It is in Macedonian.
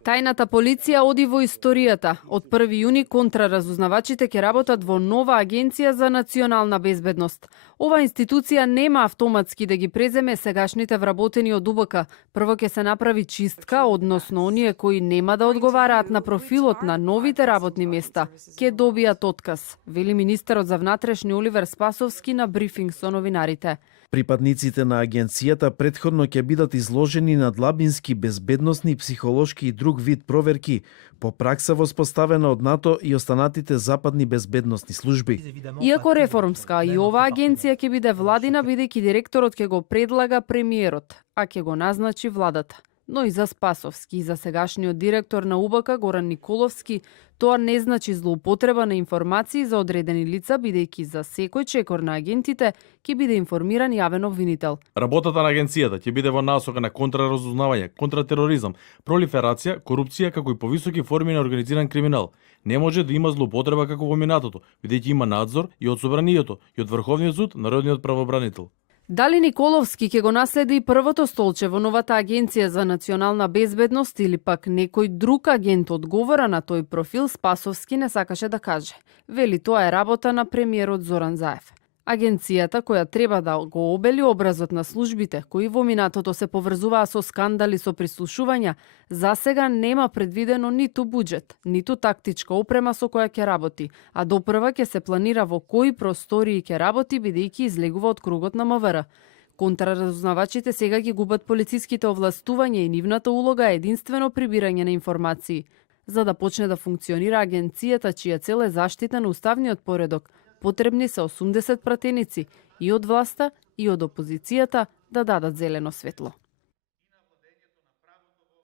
Тајната полиција оди во историјата. Од 1 јуни контраразузнавачите ќе работат во нова агенција за национална безбедност. Ова институција нема автоматски да ги преземе сегашните вработени од УБК. Прво ќе се направи чистка, односно оние кои нема да одговараат на профилот на новите работни места ќе добијат отказ, вели министерот за внатрешни Оливер Спасовски на брифинг со новинарите. Припадниците на агенцијата претходно ќе бидат изложени на длабински, безбедносни, психолошки и друг вид проверки, по пракса воспоставена од НАТО и останатите западни безбедносни служби. Иако реформска, и оваа агенција ќе биде владина, бидејќи директорот ќе го предлага премиерот, а ќе го назначи владата. Но и за Спасовски и за сегашниот директор на УБК Горан Николовски, тоа не значи злоупотреба на информации за одредени лица, бидејќи за секој чекор на агентите ќе биде информиран јавен обвинител. Работата на агенцијата ќе биде во насока на контраразузнавање, контратероризам, пролиферација, корупција како и повисоки форми на организиран криминал. Не може да има злоупотреба како во минатото, бидејќи има надзор и од собранието, и од Врховниот суд, народниот правобранител. Дали Николовски ќе го наследи и првото столче во новата агенција за национална безбедност или пак некој друг агент одговора на тој профил, Спасовски не сакаше да каже. Вели тоа е работа на премиерот Зоран Заев. Агенцијата, која треба да го обели образот на службите, кои во минатото се поврзуваа со скандали со прислушувања, засега нема предвидено ниту буџет, ниту тактичка опрема со која ќе работи, а допрва ќе се планира во кои простории ќе работи, бидејќи излегува од кругот на МВР. Контраразузнавачите сега ги губат полициските овластувања и нивната улога е единствено прибирање на информации. За да почне да функционира агенцијата, чија цел е заштита на уставниот поредок, потребни се 80 пратеници и од власта и од опозицијата да дадат зелено светло.